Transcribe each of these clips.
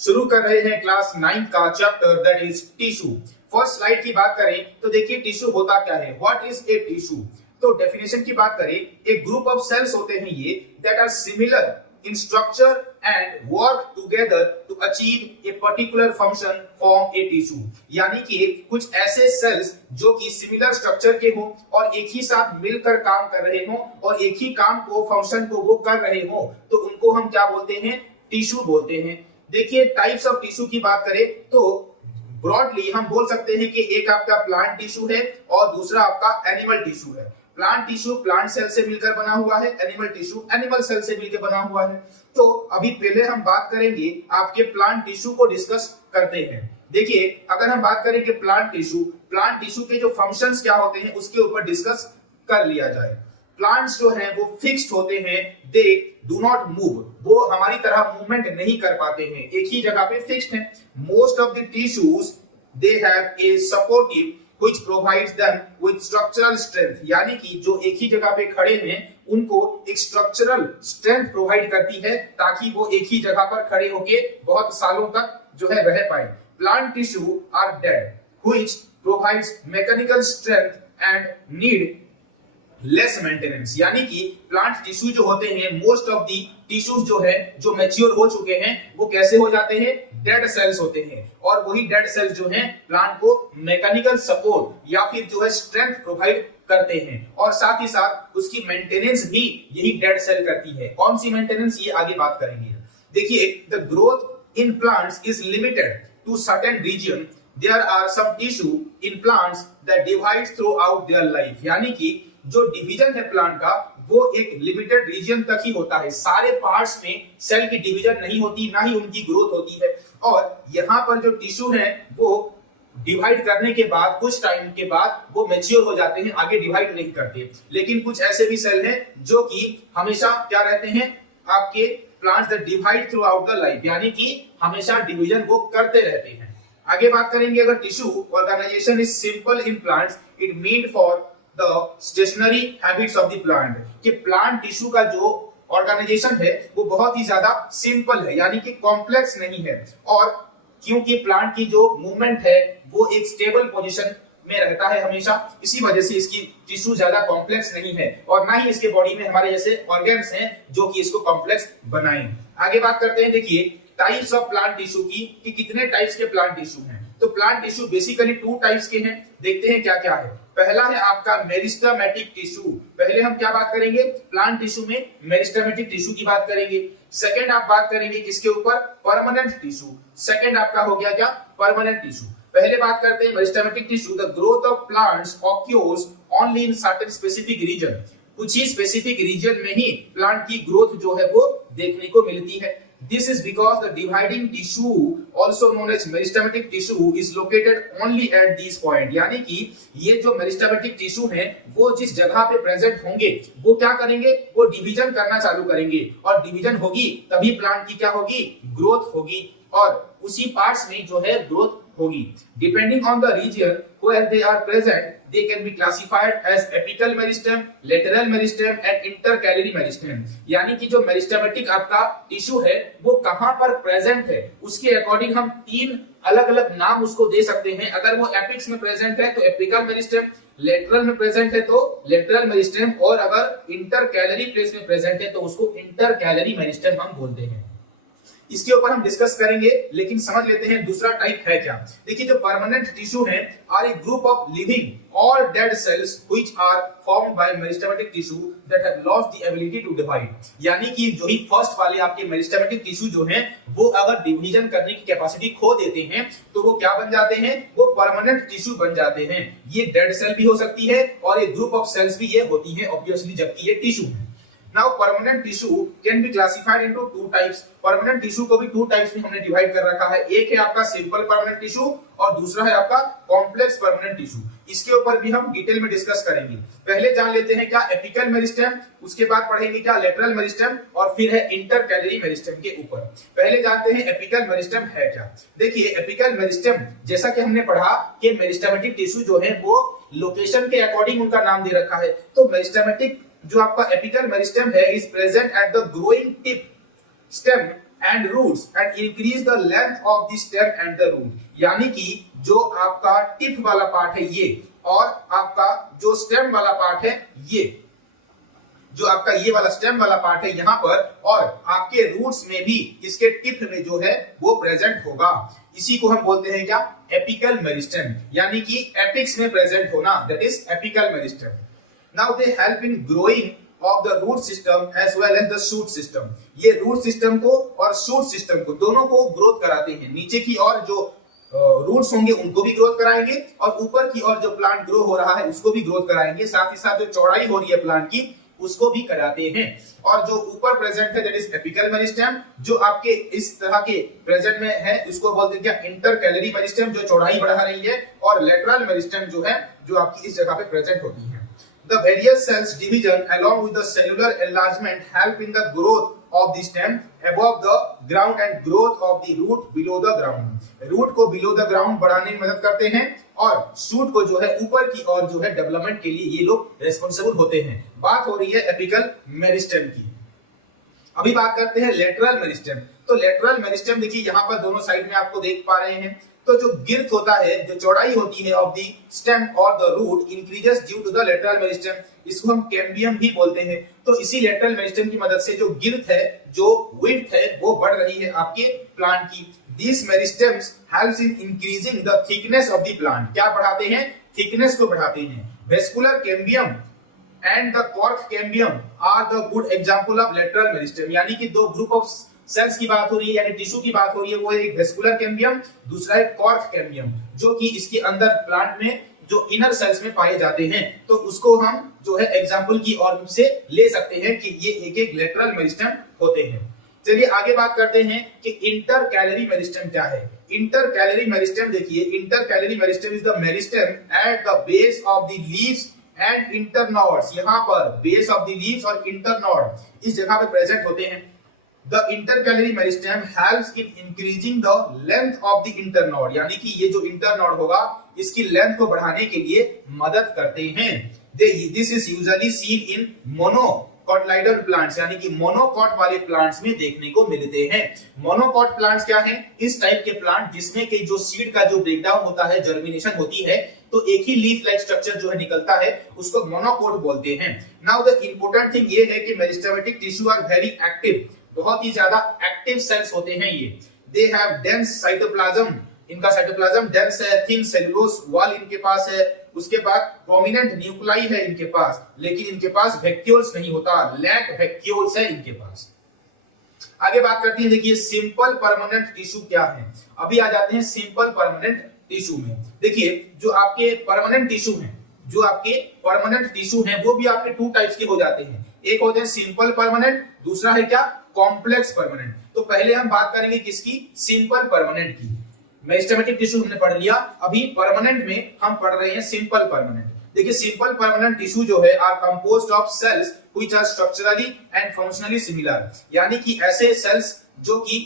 शुरू कर रहे हैं क्लास 9 का chapter that is tissue. First slide की बात करें तो देखिए टिश्यू होता क्या है, व्हाट इज ए टिश्यू। तो डेफिनेशन की बात करें, एक ग्रुप ऑफ सेल्स होते हैं ये that are similar in structure and work together to achieve a particular function form a tissue. यानी कि कुछ ऐसे सेल्स जो कि सिमिलर स्ट्रक्चर के हों और एक ही साथ मिलकर काम कर रहे हों और एक ही काम को फंक्शन को वो कर रहे हों, तो उनको हम क्या बोलते हैं, टिश्यू बोलते हैं। देखिए टाइप्स ऑफ टिश्यू की बात करें तो ब्रॉडली हम बोल सकते हैं कि एक आपका प्लांट टिश्यू है और दूसरा आपका एनिमल टिश्यू है। प्लांट टिश्यू प्लांट सेल से मिलकर बना हुआ है, एनिमल टिश्यू एनिमल सेल से मिलकर बना हुआ है। तो अभी पहले हम बात करेंगे आपके प्लांट टिश्यू को डिस्कस करते हैं। देखिए अगर हम बात करें कि प्लांट टिश्यू के जो फंक्शंस क्या होते हैं उसके ऊपर डिस्कस कर लिया जाए। प्लांट्स जो हैं वो फिक्स्ड होते हैं, दे डू नॉट मूव, वो हमारी तरह मूवमेंट नहीं कर पाते हैं, एक ही जगह पे फिक्स्ड हैं। Most of the tissues they have a supportive which provides them with structural strength, यानी कि जो एक ही जगह पे खड़े हैं उनको एक स्ट्रक्चरल स्ट्रेंथ प्रोवाइड करती है ताकि वो एक ही जगह पर खड़े होके बहुत सालों तक जो है रह पाए। Plant tissue are dead which provides mechanical strength and need less maintenance, यानी कि प्लांट टिश्यू जो होते हैं, मोस्ट ऑफ दी टिश्यूज जो है जो मैच्योर हो चुके हैं वो कैसे हो जाते हैं, डेड सेल्स होते हैं। और वही डेड सेल्स जो हैं प्लांट को मैकेनिकल सपोर्ट या फिर जो है स्ट्रेंथ प्रोवाइड करते हैं और साथ ही साथ उसकी मेंटेनेंस भी यही डेड सेल करती है। कौन सी मेंटेनेंस, ये आगे बात करेंगे। देखिए the growth in plants is limited to certain region, there are some tissue in plants that divides throughout their life, यानी कि जो डिवीजन है प्लांट का वो एक लिमिटेड रीजन तक ही होता है। सारे पार्ट्स में सेल की डिवीजन नहीं होती, ना ही उनकी ग्रोथ होती है। और यहाँ पर जो टिश्यू है वो डिवाइड करने के बाद कुछ टाइम के बाद वो मैच्योर हो जाते हैं, आगे डिवाइड नहीं करते। लेकिन कुछ ऐसे भी सेल हैं जो कि हमेशा क्या रहते हैं, आपके plants that divide through out the life, यानी कि हमेशा डिवीजन वो करते रहते हैं। आगे बात करेंगे, अगर tissue organisation is simple in plants, it mean for the stationary habits of the plant, कि प्लांट टिश्यू का जो ऑर्गेनाइजेशन है वो बहुत ही ज्यादा सिंपल है, यानी कि कॉम्प्लेक्स नहीं है। और क्योंकि प्लांट की जो मूवमेंट है वो एक स्टेबल पोजीशन में रहता है हमेशा, इसी वजह से इसकी टिश्यू ज्यादा कॉम्प्लेक्स नहीं है और ना ही इसके बॉडी में हमारे जैसे ऑर्गन्स हैं जो कि इसको कॉम्प्लेक्स बनाएं। आगे बात करते हैं, देखिए टाइप्स ऑफ प्लांट टिश्यू की, कि कितने टाइप्स के प्लांट टिश्यू हैं। तो प्लांट टिश्यू बेसिकली 2 टाइप्स के हैं। देखते हैं क्या क्या है। पहला है आपका मेरिस्टेमेटिक टिश्यू। पहले हम क्या बात करेंगे, प्लांट टिश्यू में मेरिस्टेमेटिक टिश्यू की बात करेंगे। सेकंड आप बात करेंगे किसके ऊपर, परमानेंट टिश्यू। सेकंड आपका हो गया क्या, परमानेंट टिश्यू। पहले बात करते हैं meristematic tissue. The growth of plants occurs only in certain specific region, कुछ ही स्पेसिफिक रीजन में ही प्लांट की ग्रोथ जो है वो देखने को मिलती है। This is because the dividing tissue, also known as meristematic tissue, is located only at these point, यानी कि ये जो मेरिस्टेमेटिक टिश्यू हैं वो जिस जगह पे प्रेजेंट होंगे वो क्या करेंगे, वो डिवीजन करना चालू करेंगे और डिवीजन होगी तभी प्लांट की क्या होगी, ग्रोथ होगी और उसी पार्ट्स में जो है ग्रोथ होगी। Depending on the region where they are present, they can be classified as apical meristem, lateral meristem and intercalary meristem, यानी कि जो मेरिस्टेमेटिक आपका टिश्यू है वो कहां पर प्रेजेंट है उसके अकॉर्डिंग हम 3 अलग अलग नाम उसको दे सकते हैं। अगर वो एपिक्स में प्रेजेंट है तो एपिकल मेरिस्टेम, लेटरल में प्रेजेंट है तो लेटरल मेरिस्टेम और अगर इंटरकैलरी प्लेस में प्रेजेंट है तो उसको इंटरकैलरी मेरिस्टेम हम बोलते हैं। इसके ऊपर हम डिस्कस करेंगे, लेकिन समझ लेते हैं दूसरा टाइप है क्या। देखिए जो परमानेंट टिश्यू है are a group of living और dead cells which are formed by meristematic tissue that have lost the ability to divide, यानी कि जो ही फर्स्ट वाले आपके मेरिस्टेमेटिक टिश्यू जो हैं वो अगर डिवीजन करने की कैपेसिटी खो देते हैं तो वो क्या बन जाते हैं, वो परमानेंट टिश्यू बन जाते हैं। ये डेड सेल भी हो सकती है और ये ग्रुप ऑफ सेल्स भी ये होती है ऑब्वियसली, जबकि ये टिश्यू है। Now permanent tissue can be classified into 2 types. Permanent tissue को भी 2 टाइप्स में हमने डिवाइड कर रखा है। एक है आपका सिंपल परमानेंट टिश्यू और दूसरा है आपका कॉम्प्लेक्स परमानेंट टिश्यू। इसके ऊपर भी हम डिटेल में डिस्कस करेंगे। पहले जान लेते हैं क्या एपिकल मेरिस्टेम, उसके बाद पढ़ेंगे क्या लेटरल मेरिस्टेम और फिर है इंटरकैलरी मेरिस्टेम के ऊपर। पहले जानते हैं एपिकल मेरिस्टेम है क्या। देखिए एपिकल मेरिस्टेम जैसा कि हमने पढ़ा कि मेरिस्टेमेटिक टिश्यू जो है वो लोकेशन के अकॉर्डिंग उनका नाम दे रखा है। तो मेरिस्टेमेटिक जो आपका एपिकल मेरिस्टेम है is present at the growing tip stem and roots and increase the length of the stem and the root, यानी कि जो आपका टिप वाला पार्ट है ये और आपका जो स्टेम वाला पार्ट है ये, जो आपका ये वाला स्टेम वाला पार्ट है यहाँ पर, और आपके रूट्स में भी इसके टिप में जो है वो प्रेजेंट होगा। इसी को हम बोलते हैं क्या, एपिकल मेरिस्टेम, यानी कि एपिक्स में प्रेजेंट होना, that is apical meristem. Now they help in growing of the root system as well as the shoot system. ये रूट सिस्टम को और शूट सिस्टम को दोनों को ग्रोथ कराते हैं। नीचे की और जो रूट्स होंगे उनको भी ग्रोथ कराएंगे और ऊपर की और जो प्लांट ग्रो हो रहा है उसको भी ग्रोथ कराएंगे, साथ ही साथ जो चौड़ाई हो रही है प्लांट की उसको भी कराते हैं। और जो ऊपर प्रेजेंट है दैट इज एपिकल मेरिस्टेम, जो आपके इस तरह के प्रेजेंट में है इसको बोलते हैं क्या, इंटरकैलरी मेरिस्टेम, जो चौड़ाई बढ़ा रही है, और लेटरल मेरिस्टेम जो है जो आपकी इस जगह पे प्रेजेंट होती है। The various cells division along with the cellular enlargement help in the growth of the stem above the ground and growth of the root below the ground. Root को below the ground बढ़ाने में मदद करते हैं और shoot को जो है ऊपर की और जो है डेवलपमेंट के लिए ये लोग रेस्पॉन्सिबल होते हैं। बात हो रही है एपिकल मेरिस्टेम की। अभी बात करते हैं लेटरल मेरिस्टेम। तो लेटरल मेरिस्टेम देखिए यहाँ पर दोनों साइड में आपको देख पा रहे हैं। तो जो गिर्थ होता है, जो चौड़ाई होती है ऑफ द स्टेम और the root increases due to the lateral meristem, इसको हम कैम्बियम भी बोलते हैं। तो इसी लेटरल मेरिस्टेम की मदद से जो गिर्थ है, जो विड्थ है, वो बढ़ रही है आपके प्लांट की। This meristems helps in increasing the thickness of the plant. क्या बढ़ाते हैं, थिकनेस को बढ़ाते हैं। Vascular cambium and the cork cambium are the good example of lateral meristem, यानी कि दो ग्रुप ऑफ सेल्स की बात हो रही है, यानी टिश्यू की बात हो रही है। वो एक वेस्कुलर कैम्बियम, दूसरा है कॉर्क कैम्बियम, जो कि इसके अंदर प्लांट में जो इनर सेल्स में पाए जाते हैं। तो उसको हम जो है एग्जांपल की और से ले सकते हैं कि ये एक एक लेटरल मेरिस्टेम होते हैं। चलिए आगे बात करते हैं कि इंटरकैलरी मेरिस्टेम क्या है। इंटरकैलरी मेरिस्टेम देखिए, intercalary meristem is the meristem at the base of the leaves and internodes. यहाँ पर बेस ऑफ द लीव्स और इंटरनोड इस जगह पे प्रेजेंट होते हैं। The intercalary meristem helps in increasing the length of the internode, यानी कि ये जो internode होगा इसकी लेंथ को बढ़ाने के लिए मदद करते हैं। This is usually seen in monocotyledon plants, यानी कि मोनोकॉट वाले प्लांट्स में देखने को मिलते हैं। मोनोकॉट प्लांट्स क्या हैं, इस टाइप के प्लांट जिसमें कि जो सीड का जो ब्रेकडाउन होता है, जर्मिनेशन होती है, तो एक ही लीफ लाइक स्ट्रक्चर जो है निकलता है, उसको मोनोकॉट बोलते हैं। नाउ द इंपॉर्टेंट थिंग ये है कि meristematic tissue are very active, बहुत ही ज्यादा एक्टिव सेल्स होते हैं ये। दे हैव डेंस साइटोप्लाज्म, इनका साइटोप्लाज्म डेंस है, थिन सेलुलोज वॉल इनके पास है, उसके बाद प्रोमिनेंट न्यूक्लाई है इनके पास, लेकिन इनके पास वैक्यूल्स नहीं होता, लैक वैक्यूल्स है इनके पास। आगे बात करते हैं, देखिए सिंपल परमानेंट टिश्यू क्या है। अभी आ जाते हैं सिंपल परमानेंट टिश्यू में। देखिए जो आपके परमानेंट टिश्यू हैं, जो आपके परमानेंट टिश्यू हैं वो भी आपके टू टाइप्स के हो जाते हैं। एक होते हैं सिंपल परमानेंट, दूसरा है क्या, कॉम्प्लेक्स परमानेंट। तो पहले हम बात करेंगे किसकी, सिंपल परमानेंट की। मेरिस्टेमेटिक टिश्यू हमने पढ़ लिया, अभी परमानेंट में हम पढ़ रहे हैं सिंपल परमानेंट। देखिए सिंपल परमानेंट टिश्यू जो है are composed of cells which are structurally and functionally similar, यानी कि ऐसे सेल्स जो कि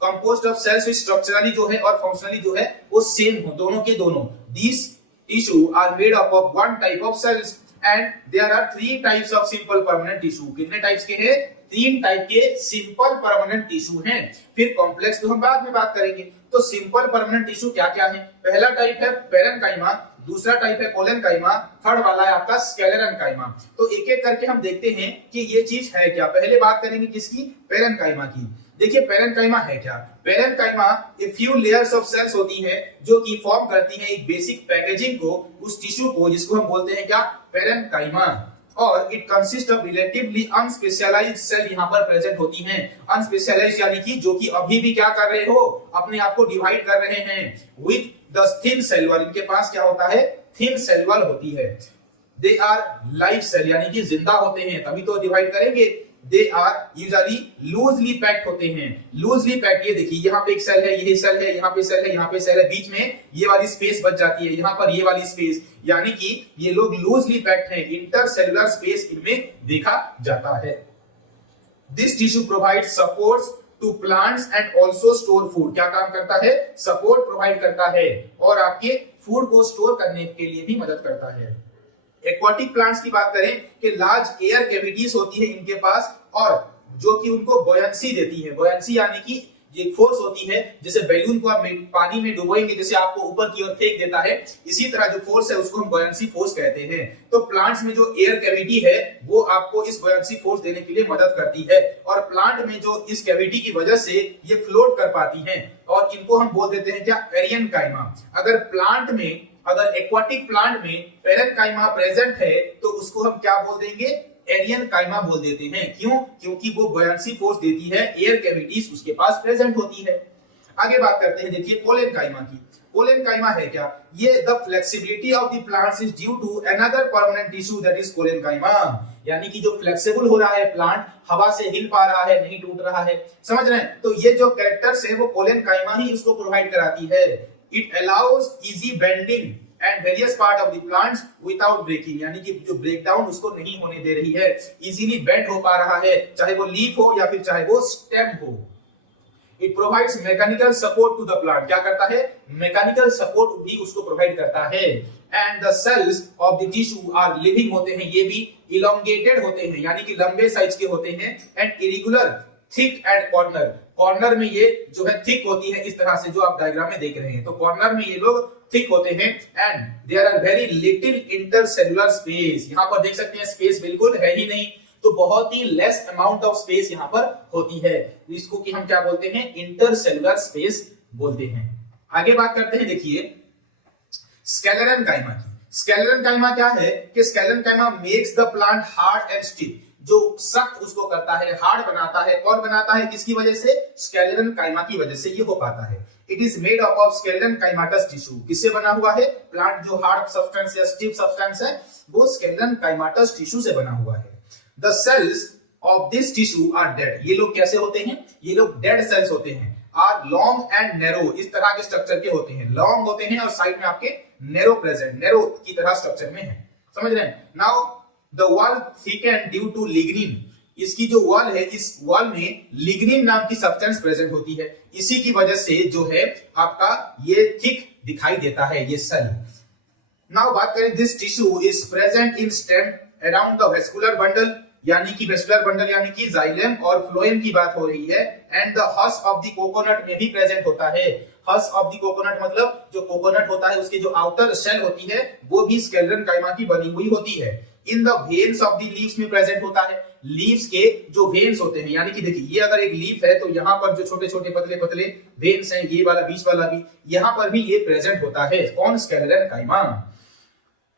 composed of cells which structurally जो है और फंक्शनली जो है वो सेम हो, दोनों के दोनों। This tissue are made up of one type of cells and there are three types of simple permanent tissue. कितने टाइप्स के हैं, तीन टाइप के सिंपल परमानेंट टिश्यू हैं। फिर कॉम्प्लेक्स तो हम बाद में बात करेंगे। तो सिंपल परमानेंट टिश्यू क्या क्या है, पहला टाइप है पेरेन्काइमा, दूसरा टाइप है कोलेनकाइमा, थर्ड वाला है आपका स्क्लेरेनकाइमा। तो एक एक करके हम देखते हैं कि ये चीज है क्या। पहले बात करेंगे किसकी, पेरेन्काइमा की। देखिए पेरेन्काइमा है क्या, parenchyma a few layers of cells होती है जो कि फॉर्म करती है एक बेसिक पैकेजिंग को, उस टिश्यू को, जिसको हम बोलते हैं क्या, पेरेन्काइमा। और it consist of relatively unspecialised cell यहाँ पर प्रेजेंट होती हैं। अनस्पेशलाइज्ड यानी कि जो कि अभी भी क्या कर रहे हो, अपने आप को डिवाइड कर रहे हैं with the thin cell wall. इनके पास क्या होता है, थिन सेल वॉल होती है। दे आर लाइव सेल, यानी कि जिंदा होते हैं तभी तो डिवाइड करेंगे। They are usually loosely packed होते हैं। लूजली पैक्ड, ये देखिए यहाँ पे एक सेल है, ये सेल है, यहाँ पे सेल है, यहाँ पे सेल है, बीच में ये वाली स्पेस बच जाती है, यहाँ पर ये वाली स्पेस, यानी कि ये लोग लूजली पैक्ड हैं। इंटरसेलुलर स्पेस इनमें देखा जाता है। This tissue provides supports to plants and also store food. क्या काम करता है, सपोर्ट प्रोवाइड करता है और आपके फूड को स्टोर करने के लिए भी मदद करता है। एक्वाटिक प्लांट्स की बात करें कि लार्ज एयर कैविटीज होती है इनके पास और जो कि उनको बॉयंसी देती है। बॉयंसी यानी कि ये फोर्स होती है, जैसे बैलून को आप पानी में डुबोएंगे जैसे आपको ऊपर की ओर फेंक देता है, इसी तरह जो फोर्स है उसको हम बॉयंसी फोर्स कहते हैं। तो प्लांट्स में जो एयर कैविटी है वो आपको इस बॉयंसी फोर्स देने के लिए मदद करती है, और प्लांट में जो इस कैविटी की वजह से ये फ्लोट कर पाती हैं, और इनको हम बोल देते हैं क्या, पेरेन्काइमा। अगर एक्वाटिक प्लांट में पेरेन्काइमा प्रेजेंट है तो उसको हम क्या बोल देंगे, एरियनकाइमा बोल देते हैं। क्यों? क्योंकि वो बॉयंसी फोर्स देती है, एयर कैविटीज उसके पास प्रेजेंट होती है। आगे बात करते हैं, देखिए कोलेनकाइमा की। कोलेनकाइमा है क्या, ये the flexibility of the plants is due to another permanent tissue that is collenchyma. यानी कि जो फ्लेक्सिबल हो रहा है प्लांट, हवा से हिल पा रहा है, नहीं टूट रहा है, समझ रहे हैं? तो ये जो कैरेक्टर्स है वो कोलेनकाइमा ही इसको प्रोवाइड कराती है। It allows easy bending and various part of the plants without breaking, यानी कि जो ब्रेक डाउन उसको नहीं होने दे रही है, इजीली बेंड हो पा रहा है, चाहे वो लीफ हो या फिर चाहे वो स्टेम हो। It provides mechanical support to the plant, क्या करता है, मैकेनिकल सपोर्ट भी उसको प्रोवाइड करता है। And the cells of the tissue are living होते हैं, ये भी इलोंगेटेड होते हैं, यानी कि लंबे साइज के होते हैं, and irregular thick eight corner, corner में ये जो है थिक होती है, इस तरह से जो आप डायग्राम में देख रहे हैं, तो कॉर्नर में ये लोग थिक होते हैं। And there are very little intercellular space, यहां पर देख सकते हैं स्पेस बिल्कुल है ही नहीं, तो बहुत ही लेस अमाउंट ऑफ स्पेस यहां पर होती है, इसको कि हम क्या बोलते हैं, इंटरसेलुलर स्पेस बोलते हैं। आगे बात करते हैं, देखिए स्केलेरेनकाइमा की। स्केलेरेनकाइमा क्या है कि sclerenchyma makes the plant hard and stiff, जो सख्त उसको करता है, हार्ड बनाता है। कौन बनाता है, किसकी वजह से, स्केलेरेनकाइमा की वजह से ये हो पाता है। It is made up of sclerenchymatous tissue, किससे बना हुआ है, प्लांट जो हार्ड सब्सटेंस या स्टिफ सब्सटेंस है वो स्केलेरेनकाइमाटस टिश्यू से बना हुआ है। The cells of this tissue are dead, ये लोग कैसे होते हैं, ये लोग डेड सेल्स होते हैं। आर लॉन्ग एंड नैरो, इस तरह के स्ट्रक्चर के होते हैं, लॉन्ग होते हैं और साइड में आपके नैरो प्रेजेंट, नैरो की तरह स्ट्रक्चर में है, समझ रहे हैं। Now the wall thicken due to lignin, इसकी जो वॉल है, इस वॉल में लिग्निन नाम की सब्सटेंस प्रेजेंट होती है, इसी की वजह से जो है आपका ये थिक दिखाई देता है ये सेल। नाउ बात करें, this tissue is present in stem around the vascular bundle, यानी कि वेस्कुलर बंडल यानी कि जाइलम और फ्लोएम की बात हो रही है। And the husk of the coconut में भी प्रेजेंट होता है। हस्क ऑफ द कोकोनट मतलब जो कोकोनट होता है उसकी जो आउटर शेल होती है वो भी स्केलेरेनकाइमा की बनी हुई होती है। In the veins of the leaves में प्रेजेंट होता है, लीव्स के जो वेन्स होते हैं, यानी कि देखिए ये अगर एक लीफ है तो यहाँ पर जो छोटे छोटे पतले पतले वेन्स हैं, ये वाला बीच वाला भी, यहाँ पर भी ये प्रेजेंट होता है, कौन, sclerenchyma.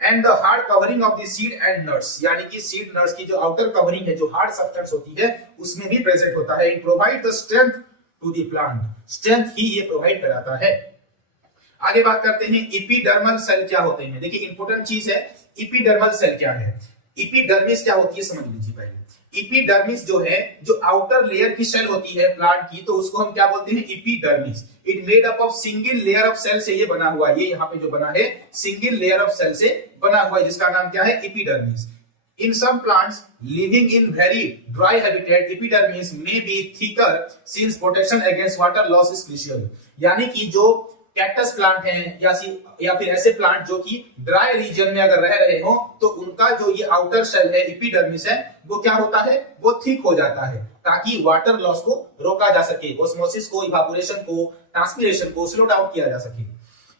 And the hard covering of the seed and nuts, यानी कि सीड नट्स की जो आउटर कवरिंग है, जो हार्ड सब्सटेंस होती है, उसमें भी प्रेजेंट होता है। It provide the strength to the plant, strength ही ये प्रोवाइड कराता है। आगे बात करते हैं एपिडर्मल सेल क्या होते हैं। देखिए इंपॉर्टेंट चीज है, एपिडर्मल सेल क्या है, एपिडर्मिस क्या होती है समझ लीजिए पहले। एपिडर्मिस जो है, जो आउटर लेयर की सेल होती है प्लांट की, तो उसको हम क्या बोलते हैं, epidermis. It made up of single layer of cell से ये बना हुआ है, ये यहाँ पे जो बना है सिंगल लेयर ऑफ सेल से बना हुआ है, जिसका नाम क्या है, epidermis. In some plants living in very dry habitat, epidermis may be thicker since protection against water loss is crucial। यानी कि जो कैक्टस प्लांट हैं या फिर ऐसे प्लांट जो कि ड्राई रीजन में अगर रह रहे हो, तो उनका जो ये आउटर शेल है, एपिडर्मिस है, वो क्या होता है, वो थिक हो जाता है, ताकि वाटर लॉस को रोका जा सके, ऑस्मोसिस को, इवापोरेशन को, ट्रांसपिरेशन को स्लो डाउन किया जा सके।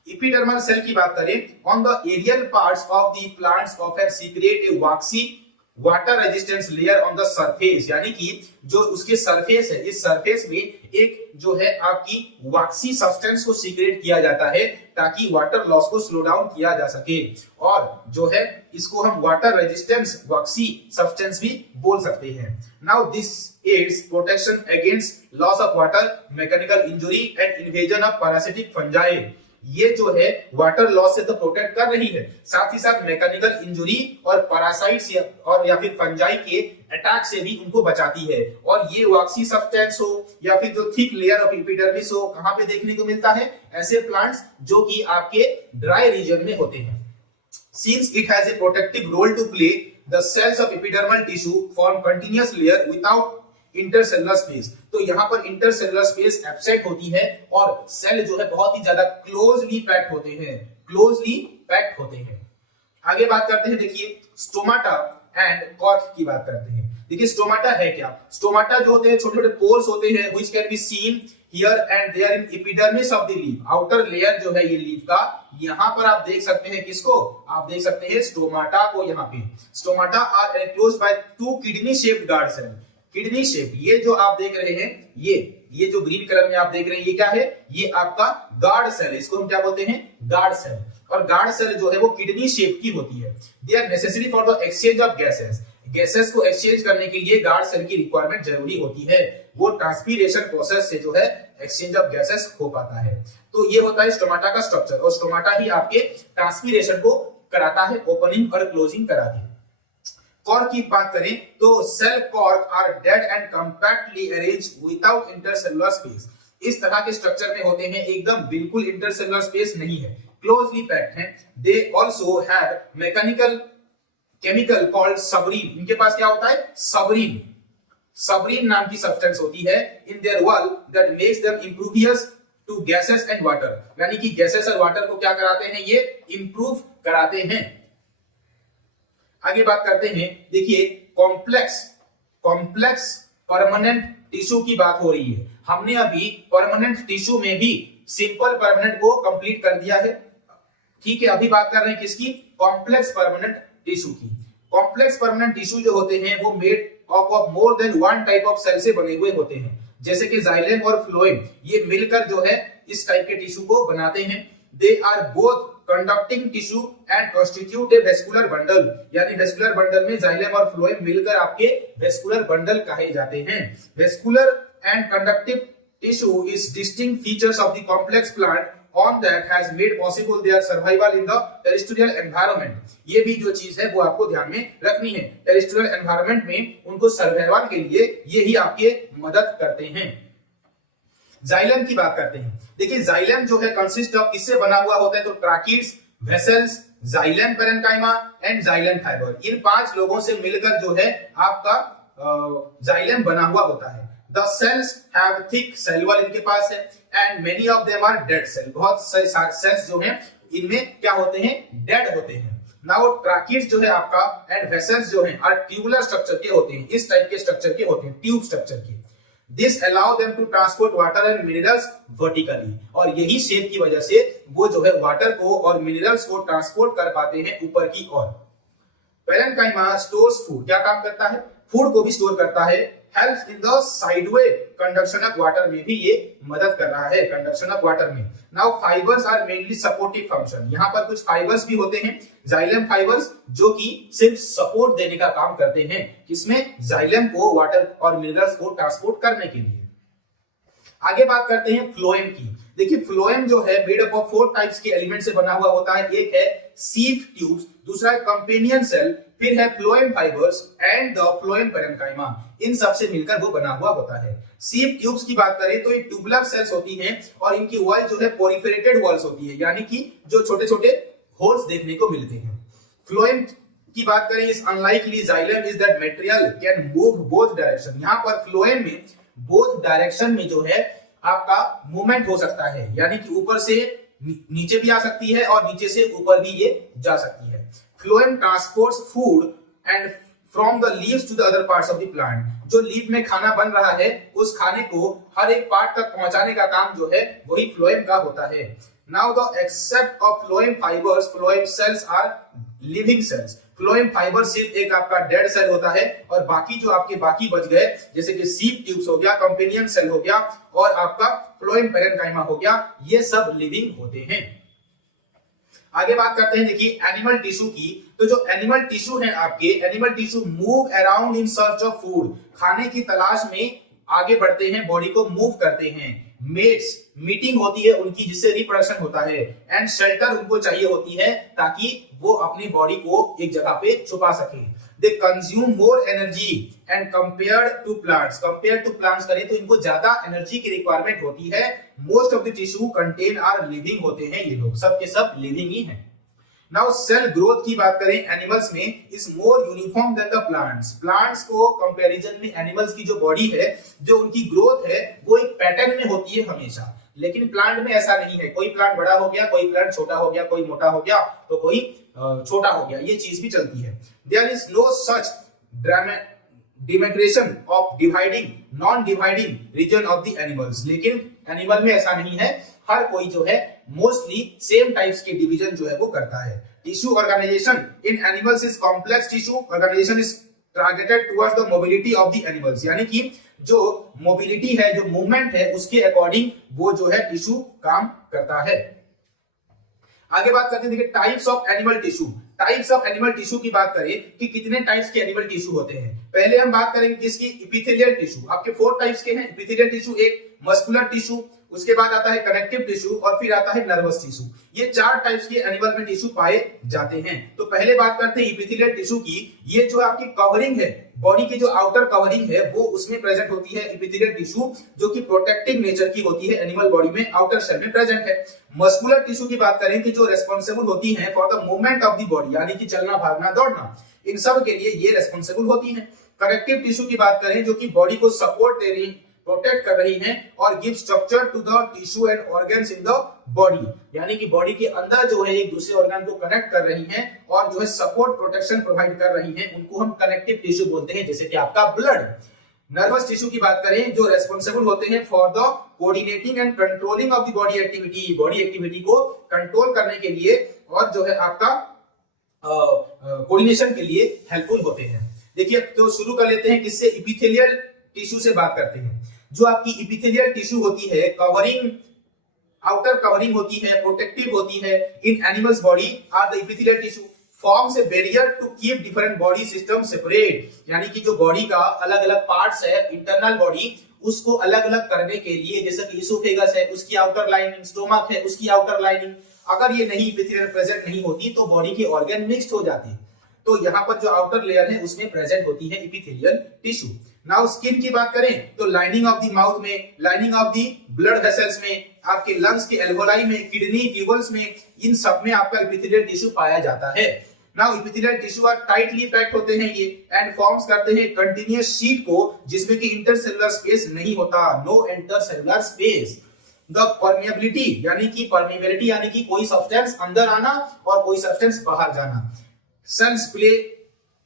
एपिडर्मल सेल की बात करें, on the aerial parts of the plants often secrete a waxy water resistance layer on the surface, यानी कि जो उसके सरफेस है, इस सरफेस में एक जो है आपकी वॉक्सी सब्सटेंस को सीक्रेट किया जाता है, ताकि वाटर लॉस को स्लो डाउन किया जा सके। और जो है इसको हम वाटर रेजिस्टेंस वॉक्सी सब्सटेंस भी बोल सकते हैं। Now this aids protection against loss of water, mechanical injury and invasion of parasitic fungi. ये जो है वाटर लॉस से तो प्रोटेक्ट कर रही है, साथ ही साथ मैकेनिकल इंजुरी और पैरासाइट्स या फिर फंजाई के अटैक से भी उनको बचाती है। और ये वॉक्सी सब्सटेंस हो या फिर जो थिक लेयर ऑफ एपिडर्मिस हो, कहां पे देखने को मिलता है, ऐसे प्लांट्स जो कि आपके ड्राई रीजन में होते हैं। Since it has a protective role to play, the cells of epidermal tissue form continuous layer without intercellular space. तो यहां पर इंटरसेलुलर स्पेस एब्सेंट होती है और सेल जो है बहुत ही ज्यादा क्लोजली पैक्ड होते हैं, क्लोजली पैक्ड होते हैं। आगे बात करते हैं, देखिए स्टोमाटा एंड कॉर्क की बात करते हैं। देखिए स्टोमाटा है क्या, स्टोमाटा जो होते हैं छोटे छोटे पोर्स होते हैं which can be seen here and there in epidermis of the leaf, outer layer जो है ये लीफ का, यहां पर आप देख सकते हैं किसको, आप देख सकते हैं स्टोमाटा को। यहाँ पे stomata are enclosed by two kidney shaped guard cell, kidney shape, ये जो आप देख रहे हैं ये जो ग्रीन कलर में आप देख रहे हैं ये क्या है, ये आपका गार्ड सेल है, इसको हम क्या बोलते हैं, गार्ड सेल। और गार्ड सेल जो है वो किडनी शेप की होती है। They are necessary for the exchange of gases, gases को एक्सचेंज करने के लिए गार्ड सेल की रिक्वायरमेंट जरूरी होती है, वो ट्रांसपीरेशन प्रोसेस से जो है एक्सचेंज ऑफ गैसेस हो पाता है। तो ये होता है स्टोमाटा का स्ट्रक्चर, और स्टोमाटा ही आपके ट्रांसपीरेशन को कराता है, ओपनिंग और क्लोजिंग कराती है। कॉर्क की बात करें तो cell cork are dead and compactly arranged without intercellular space, इस तरह के स्ट्रक्चर में होते हैं, एकदम बिल्कुल इंटरसेलुलर स्पेस नहीं है, क्लोजली पैक्ड हैं। They also have mechanical chemical called suberin, इनके पास क्या होता है, सबरीन, सबरीन नाम की सब्सटेंस होती है in their wall that makes them impervious to gases and water, यानी कि गैसेस और वाटर को क्या कराते हैं, ये इंप्रूव कराते हैं। आगे बात करते हैं, देखिए कॉम्प्लेक्स परमानेंट टिश्यू की बात हो रही है। हमने अभी परमानेंट टिश्यू में भी सिंपल परमानेंट को कंप्लीट कर दिया है, ठीक है। अभी बात कर रहे हैं किसकी, कॉम्प्लेक्स परमानेंट टिश्यू की। कॉम्प्लेक्स परमानेंट टिश्यू जो होते हैं वो made of more than one type of cell से बने हुए होते हैं, जैसे कि जाइलम और फ्लोएम, ये मिलकर जो है इस टाइप के टिश्यू को बनाते हैं। They are both conducting tissue and constitute a vascular bundle, यानी वेस्कुलर बंडल में जाइलम और फ्लोएम मिलकर आपके वेस्कुलर बंडल कहे जाते हैं। Vascular and conductive tissue is distinct features of the complex plant on that has made possible their survival in the terrestrial environment, ये भी जो चीज है वो आपको ध्यान में रखनी है, टेरेस्ट्रियल एनवायरनमेंट में उनको सर्वाइवल के लिए ये ही आपके मदद करते हैं। जाइलम की बात करते हैं, देखिए जाइलम जो है कंसिस्ट ऑफ किससे बना हुआ होता है, तो tracheids, vessels, xylem parenchyma and xylem fibre, इन 5 लोगों से मिलकर जो है आपका जाइलम बना हुआ होता है। The cells have thick cell wall इनके पास है and many of them are dead cell, बहुत से सेल्स जो हैं इनमें क्या होते हैं, डेड होते हैं। Now tracheids जो है आपका and vessels जो हैं are tubular structure के होते हैं, इस टाइप के स्ट्रक्चर के होते हैं, ट्यूब स्ट्रक्चर के। This allow them to transport water and minerals vertically, और यही शेप की वजह से वो जो है वाटर को और मिनरल्स को ट्रांसपोर्ट कर पाते हैं ऊपर की ओर। पेरेन्काइमा स्टोर्स फूड, क्या काम करता है, फूड को भी स्टोर करता है। Helps in the sideway conduction of water में भी ये मदद कर रहा है, कंडक्शन ऑफ वाटर में। Now fibres are mainly supportive function, यहाँ पर कुछ फाइबर्स भी होते हैं, जाइलम फाइबर्स, जो कि सिर्फ सपोर्ट देने का काम करते हैं, किसमें, जाइलम को वाटर और मिनरल्स को ट्रांसपोर्ट करने के लिए। आगे बात करते हैं फ्लोएम की। देखिए फ्लोएम जो है मेड अप ऑफ 4 टाइप्स के एलिमेंट से बना हुआ होता है, एक है सीव ट्यूब्स, दूसरा है कंपेनियन सेल, फिर है phloem fibres and the phloem parenchyma, इन सब से मिलकर वो बना हुआ होता है। सीव ट्यूब्स की बात करें तो ये ट्यूबुलर सेल्स होती हैं और इनकी वॉल जो है पोरिफेरेटेड वॉल्स होती है, यानी कि जो छोटे छोटे होल्स देखने को मिलते हैं। फ्लोएम की बात करें, is unlikely xylem is that material can move both direction, यहाँ पर फ्लोएम में बोथ डायरेक्शन में जो है आपका मूवमेंट हो सकता है, यानी कि ऊपर से नीचे भी आ सकती है और नीचे से ऊपर भी ये जा सकती है। Phloem transports food and from the leaves to the other parts of the plant, जो लीफ में खाना बन रहा है उस खाने को हर एक पार्ट तक पहुंचाने का काम जो है वही फ्लोएम का होता है। Now the except of phloem fibres, phloem cells are living cells, phloem fibre सिर्फ एक आपका डेड सेल होता है और बाकी जो आपके बाकी बच गए, जैसे कि सीव ट्यूब्स हो गया, कंपेनियन सेल हो गया और आपका फ्लोएम पेरेन्काइमा हो गया, ये सब लिविंग होते हैं। आगे बात करते हैं, देखिए एनिमल टिश्यू की। तो जो एनिमल टिश्यू है आपके, animal tissue move around in search of food, खाने की तलाश में आगे बढ़ते हैं, बॉडी को मूव करते हैं। मेट्स, मीटिंग होती है उनकी जिससे रिप्रोडक्शन होता है, एंड शेल्टर उनको चाहिए होती है ताकि वो अपनी बॉडी को एक जगह पे छुपा सके। They consume more energy and compared to plants, compare to plants करें तो इनको ज्यादा एनर्जी की रिक्वायरमेंट होती है। Most of the tissue contain are living होते हैं, ये लोग सब के सब लिविंग ही हैं। नाउ सेल ग्रोथ की बात करें एनिमल्स में, is more uniform than the plants, plants को कंपैरिजन में एनिमल्स की जो बॉडी है, जो उनकी ग्रोथ है वो एक पैटर्न में होती है हमेशा, लेकिन प्लांट में ऐसा नहीं है, कोई प्लांट बड़ा हो गया, कोई प्लांट छोटा हो गया, कोई मोटा हो गया तो कोई छोटा हो गया, ये चीज भी चलती है। There is no such demarcation of dividing non dividing region of the animals, लेकिन एनिमल में ऐसा नहीं है, हर कोई जो है मोस्टली सेम टाइप्स के डिवीजन जो है वो करता है। Tissue organisation in animals is complex tissue organisation is targeted towards the mobility of the animals, यानी कि जो मोबिलिटी है, जो मूवमेंट है, उसके अकॉर्डिंग वो जो है टिश्यू काम करता है। आगे बात करते हैं, देखिए types of animal tissue. Types of animal tissue की बात करें कि कितने टाइप्स के एनिमल टिश्यू होते हैं। पहले हम बात करेंगे किसकी, एपिथेलियल टिश्यू। आपके 4 टाइप्स के हैं एपिथेलियल टिश्यू, एक मस्कुलर टिश्यू, उसके बाद आता है कनेक्टिव टिश्यू और फिर आता है नर्वस टिश्यू। ये 4 टाइप्स के एनिमल में टिश्यू पाए जाते हैं। तो पहले बात करते हैं एपिथेलियल टिश्यू की। ये जो आपकी कवरिंग है, बॉडी की जो आउटर कवरिंग है, वो उसमें प्रेजेंट होती है एपिथेलियल टिश्यू, जो कि प्रोटेक्टिंग नेचर की होती है, एनिमल बॉडी में आउटर सेल में प्रेजेंट है। मस्कुलर टिश्यू की बात करें कि जो रेस्पॉन्सिबल होती है for the movement of the body, यानी कि चलना, भागना, दौड़ना, इन सब के लिए ये रेस्पॉन्सिबल होती है। कनेक्टिव टिश्यू की बात करें जो कि बॉडी को सपोर्ट दे रही, प्रोटेक्ट कर रही हैं और give structure to the tissue and organs in the body, यानी कि बॉडी के अंदर जो है एक दूसरे ऑर्गन को कनेक्ट कर रही हैं और जो है सपोर्ट प्रोटेक्शन प्रोवाइड कर रही हैं, उनको हम कनेक्टिव टिश्यू बोलते हैं, जैसे कि आपका ब्लड। नर्वस टिश्यू की बात करें जो रेस्पॉन्सिबल होते हैं for the coordinating and controlling of the body activity, body activity को कंट्रोल करने के लिए और जो है आपका कोऑर्डिनेशन के लिए हेल्पफुल होते हैं। देखिए तो शुरू कर लेते हैं किससे, एपिथेलियल टिश्यू से बात करते हैं। जो आपकी एपिथेलियल टिश्यू होती है, कवरिंग, आउटर कवरिंग होती है, प्रोटेक्टिव होती है in animals body are the epithelial tissue forms a barrier to keep different body system separate, यानी कि जो बॉडी का अलग अलग पार्ट्स है, इंटरनल बॉडी, उसको अलग अलग करने के लिए, जैसे कि इसोफेगस है उसकी आउटर लाइनिंग, स्टोमक है उसकी आउटर लाइनिंग, अगर ये नहीं एपिथेलियल प्रेजेंट नहीं होती तो बॉडी के ऑर्गन मिक्स्ड हो जाते हैं। तो यहाँ पर जो आउटर लेयर है उसमें प्रेजेंट होती है एपिथेलियल टिश्यू। नाउ स्किन की बात करें तो लाइनिंग ऑफ द माउथ में, lining of the blood vessels में, आपके लंग्स के एल्वोलाई में, किडनी, ट्यूबल्स में, इन सब में आपका एपिथेलियल टिश्यू पाया जाता है। Now epithelial tissue are tightly packed होते हैं ये एंड फॉर्म्स करते हैं कंटीन्यूअस शीट को, जिसमें कि इंटरसेलुलर स्पेस नहीं होता, no intercellular space. The permeability यानी कि परमेबिलिटी यानी कि कोई सब्सटेंस अंदर आना और कोई सब्सटेंस बाहर जाना। Cells play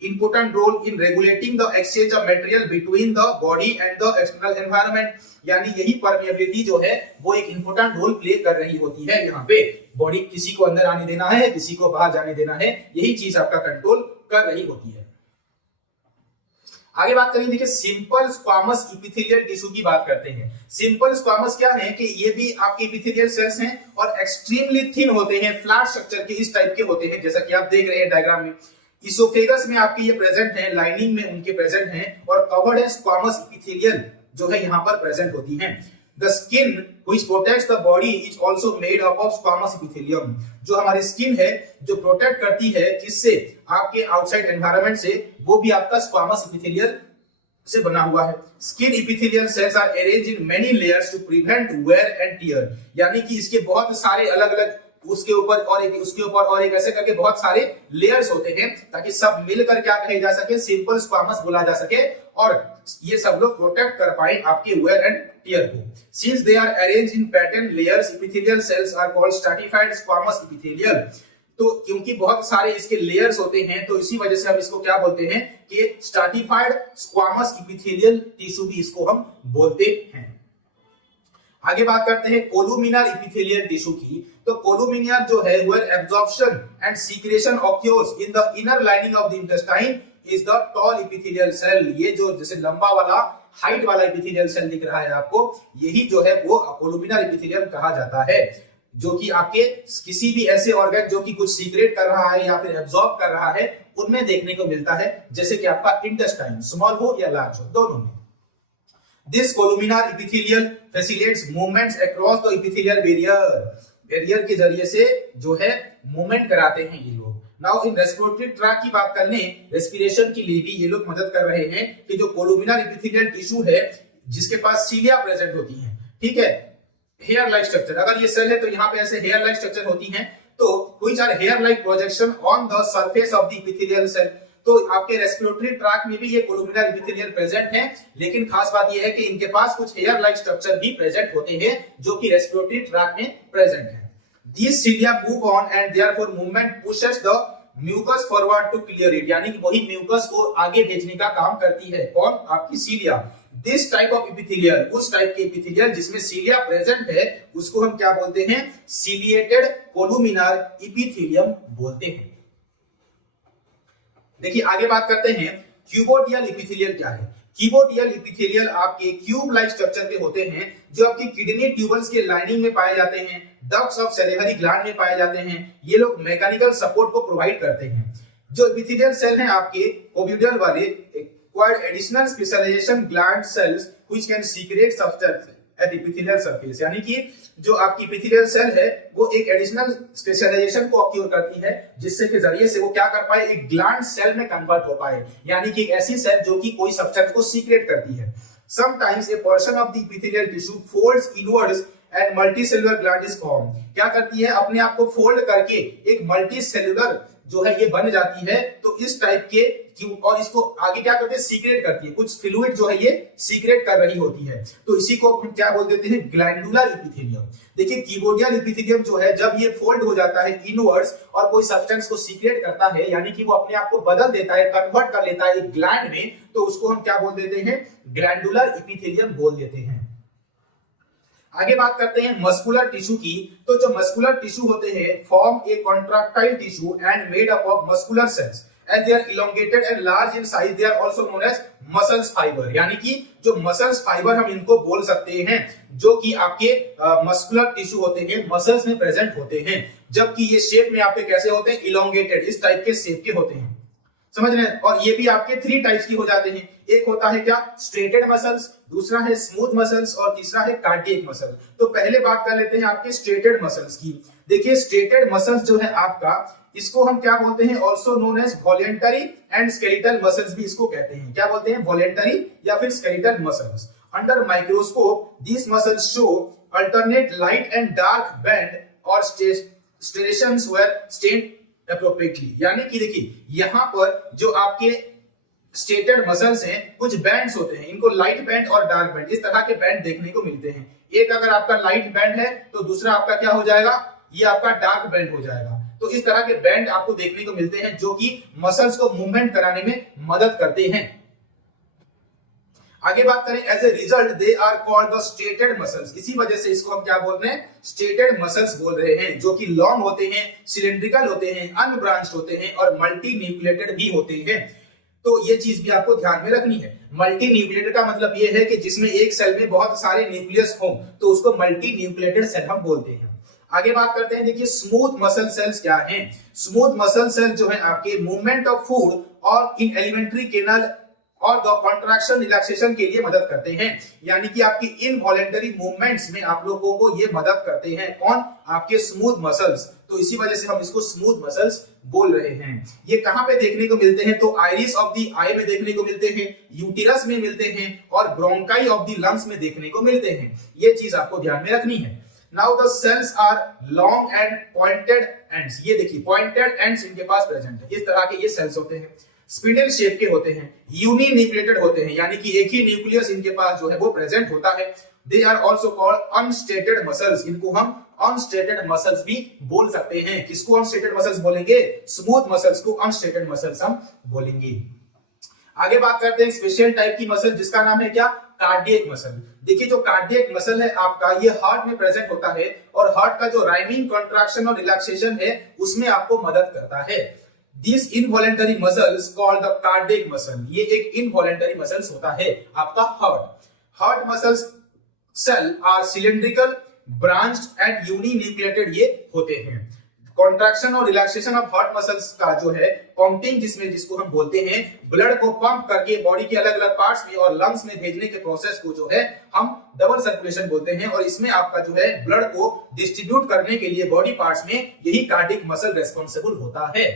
important role in regulating the exchange of material between the body and the external environment, यानी यही permeability जो है वो एक important role play कर रही होती है। यहाँ पे बॉडी किसी को अंदर आने देना है, किसी को बाहर जाने देना है, यही चीज आपका कंट्रोल कर रही होती है। आगे बात करेंगे, देखिए सिंपल स्क्वामस एपिथेलियल टिश्यू की बात करते हैं। सिंपल स्क्वामस क्या है कि ये भी आपके एपिथेलियल सेल्स हैं और एक्सट्रीमली थिन होते हैं, फ्लैट स्ट्रक्चर के इस टाइप के होते हैं, जैसा कि आप देख रहे हैं डायग्राम में। इसोफेगस में आपके ये प्रेजेंट है, लाइनिंग में उनके प्रेजेंट हैं और कवर्ड है स्क्वामस एपिथेलियल जो है यहाँ पर प्रेजेंट होती हैं। The skin which protects the body is also made up of squamous epithelium, जो हमारी स्किन है जो प्रोटेक्ट करती है किससे, आपके आउटसाइड एनवायरनमेंट से, वो भी आपका स्क्वामस एपिथेलियल से बना हुआ है। Skin epithelial cells are arranged in many layers to prevent wear and tear, यानी कि इसके बहुत सारे अलग अलग उसके ऊपर और एक, उसके ऊपर और एक, ऐसे करके बहुत सारे लेयर्स होते हैं ताकि सब मिलकर क्या कहे जा सके, सिंपल स्क्वामस बोला जा सके और ये सब लोग प्रोटेक्ट कर पाए आपके वेयर एंड टियर को। Since they are arranged in pattern layers epithelial cells are called stratified squamous epithelial, तो क्योंकि बहुत सारे इसके लेयर्स होते हैं तो इसी वजह से हम इसको क्या बोलते हैं कि स्ट्रैटिफाइड स्क्वामस एपिथेलियल टिश्यू भी इसको हम बोलते हैं। आगे बात करते हैं कोलुमिनर एपिथेलियल टिश्यू की। तो कोलुमिनर जो है where absorption and secretion occurs in the inner lining of the intestine is the tall epithelial cell. ये जो जैसे लंबा वाला हाइट वाला एपिथेलियल सेल दिख रहा है आपको, यही जो है वो कोलुमिनर एपिथेलियम कहा जाता है, जो कि आपके किसी भी ऐसे ऑर्गन जो कि कुछ सीक्रेट कर रहा है या फिर एब्जॉर्ब कर रहा है उनमें देखने को मिलता है, जैसे कि आपका इंटेस्टाइन स्मॉल हो या लार्ज हो, दोनों में। This columnar epithelial facilitates movements across the epithelial barrier. Barrier के जरिए से जो है मूवमेंट कराते हैं ये लोग। नाउ इन रेस्पिरेटरी ट्रैक की बात कर लें, रेस्पिरेशन के लिए भी ये लोग मदद कर रहे हैं कि जो कोलुमिनर एपिथेलियल टिश्यू है जिसके पास सीलिया प्रेजेंट होती हैं, ठीक है, हेयर लाइक स्ट्रक्चर, अगर ये सेल है तो यहाँ पे ऐसे हेयर लाइक स्ट्रक्चर होती हैं, तो which are hair like projection on the surface of the epithelial cell. तो आपके रेस्पिरेटरी ट्रैक में भी ये कोलुमिनर एपिथेलियल प्रेजेंट है, लेकिन खास बात ये है कि इनके पास कुछ हेयर लाइक स्ट्रक्चर भी प्रेजेंट होते हैं जो कि रेस्पिरेटरी ट्रैक में प्रेजेंट है। These cilia move on and therefore movement pushes the mucus forward to clear it, यानी कि वही म्यूकस को आगे भेजने का काम करती है। कौन? आपकी सीलिया। दिस टाइप ऑफ इपिथेलियल, उस टाइप के इपिथेलियल जिसमें सीलिया प्रेजेंट है, उसको हम क्या बोलते हैं? सीलिएटेड कोलुमिनार इपिथेलियम बोलते हैं। देखिए आगे बात करते हैं क्यूबोडियल इपिथेलियल क्या है। क्यूबोडियल इपिथेलियल आपके क्यूब लाइक स्ट्रक्चर के होते हैं जो आपकी किडनी ट्यूबल्स के लाइनिंग में पाए जाते हैं, डक्ट्स ऑफ सैलिवरी ग्लैंड में पाए जाते हैं। ये लोग मैकेनिकल सपोर्ट को प्रोवाइड करते हैं। जो इपिथेलियल सेल हैं आपके ओविडियल वाले acquired additional specialization gland cells which can secrete substance at epithelial surface, यानी कि जो आपकी इपिथेलियल सेल है वो एक एडिशनल स्पेशलाइजेशन को ऑक्यूर करती है जिससे के जरिए से वो क्या कर पाए? एक ग्लैंड सेल में कन्वर्ट हो पाए, यानी कि एक ऐसी सेल जो कि कोई सब्सटेंस को सीक्रेट करती है। Sometimes a portion of the epithelial tissue folds inwards and multicellular gland is form. क्या करती है? अपने आप को फोल्ड करके एक मल्टीसेलुलर जो है ये बन जाती है। तो इस टाइप के और इसको आगे क्या करते हैं? सीक्रेट करती है, कुछ फ्लूइड जो है ये सीक्रेट कर रही होती है। तो इसी को हम क्या बोल देते हैं? Glandular epithelium. देखिए क्यूबोडियल इपिथेलियम जो है जब ये फोल्ड हो जाता है इनवर्ड्स और कोई सब्सटेंस को सीक्रेट करता है, यानी कि वो अपने आप को बदल देता है, कन्वर्ट कर लेता है एक ग्लैंड में, तो उसको हम क्या बोल देते हैं? ग्लैंडुलर इपिथेलियम बोल देते हैं। आगे बात करते हैं मस्कुलर टिश्यू की। तो जो मस्कुलर टिश्यू होते हैं form a contractile tissue and made up of muscular cells as they are elongated and large in size, they are also known as muscles fiber, यानी कि जो मसल्स फाइबर हम इनको बोल सकते हैं जो कि आपके मस्कुलर टिश्यू होते हैं, मसल्स में प्रेजेंट होते हैं, जबकि ये शेप में आपके कैसे होते हैं? इलोंगेटेड, इस टाइप के शेप के होते हैं, समझ रहे हैं। और ये भी आपके 3 टाइप्स की हो जाते हैं। एक होता है क्या? स्ट्रेटेड मसल्स, दूसरा है स्मूथ मसल्स और तीसरा है कार्डियक मसल। तो पहले बात कर लेते हैं आपके स्ट्रेटेड मसल्स की। देखिए स्ट्रेटेड मसल्स जो है आपका, इसको हम क्या बोलते हैं? Also known as voluntary and skeletal muscles भी इसको कहते हैं। क्या बोलते हैं? वॉलेंटरी या फिर skeletal muscles. Under microscope these muscles show alternate light and dark band और स्टेरेशंस वेयर स्टेन्ड एप्रोप्रिएटली, यानी कि देखिए यहां पर जो आपके स्टेटेड मसल्स हैं कुछ बैंड्स होते हैं, इनको लाइट बैंड और डार्क बैंड इस तरह के बैंड देखने को मिलते हैं। एक अगर आपका लाइट बैंड है तो दूसरा आपका क्या हो जाएगा? ये आपका डार्क बैंड हो जाएगा। तो इस तरह के बैंड आपको देखने को मिलते हैं जो कि मसल्स को मूवमेंट कराने में मदद करते हैं। आगे बात करें as a result they are called the striated muscles, इसी वजह से इसको हम क्या बोल रहे हैं? स्ट्रेटेड मसल्स बोल रहे हैं, जो कि लॉन्ग होते हैं, सिलिंड्रिकल होते हैं, अनब्रांच्ड होते हैं और मल्टी न्यूक्लिएटेड भी होते हैं। तो ये चीज भी आपको ध्यान में रखनी है। मल्टी न्यूक्लिएटेड का मतलब ये है कि जिसमें एक सेल में बहुत सारे न्यूक्लियस हो तो उसको मल्टी न्यूक्लिएटेड सेल हम बोलते हैं। आगे बात करते हैं, देखिए स्मूथ मसल सेल्स क्या हैं। स्मूथ मसल सेल जो है आपके मूवमेंट ऑफ फूड और इन एलिमेंट्री कैनाल और द कॉन्ट्रैक्शन रिलैक्सेशन के लिए मदद करते हैं, यानी कि आपकी इनवॉलेंटरी मूवमेंट्स में आप लोगों को ये मदद करते हैं। कौन? आपके स्मूथ मसल्स। तो इसी वजह से हम इसको स्मूथ मसल्स बोल रहे हैं। ये कहां पे देखने को मिलते हैं? तो आइरिस ऑफ द आई में देखने को मिलते हैं, यूटेरस में मिलते हैं और ब्रोंकाई ऑफ द लंग्स में देखने को मिलते हैं। ये चीज आपको ध्यान में रखनी है। Now the cells are long and pointed ends, ये देखिए पॉइंटेड एंड्स इनके पास प्रेजेंट है। इस तरह के ये सेल्स होते हैं, स्पिंडल शेप के होते हैं, यूनिन्यूक्लिएटेड होते हैं, यानी कि एक ही न्यूक्लियस इनके पास जो है वो प्रेजेंट होता है। They are also called unstriated muscles, इनको हम अनस्टेटेड मसल्स भी बोल सकते हैं। किसको अनस्टेटेड मसल्स बोलेंगे? स्मूथ मसल्स को अनस्टेटेड मसल्स हम बोलेंगे। आगे बात करते हैं स्पेशल टाइप की मसल जिसका नाम है क्या? Cardiac muscle. देखिए जो कार्डियक मसल है आपका, ये हार्ट में प्रेजेंट होता है और हार्ट का जो राइमिंग कॉन्ट्रैक्शन और रिलैक्सेशन है उसमें आपको मदद करता है। These involuntary muscles called the cardiac muscle, ये एक involuntary muscles होता है आपका heart muscles cell are cylindrical, branched and uninucleated ये होते हैं। कॉन्ट्रैक्शन और रिलैक्सेशन ऑफ हार्ट मसल्स का जो है पंपिंग जिसको हम बोलते हैं, ब्लड को पंप करके बॉडी के अलग अलग पार्ट्स में और लंग्स में भेजने के प्रोसेस को जो है हम डबल सर्कुलेशन बोलते हैं। और इसमें आपका जो है ब्लड को डिस्ट्रीब्यूट करने के लिए बॉडी पार्ट्स में यही कार्डियक मसल रेस्पॉन्सिबल होता है।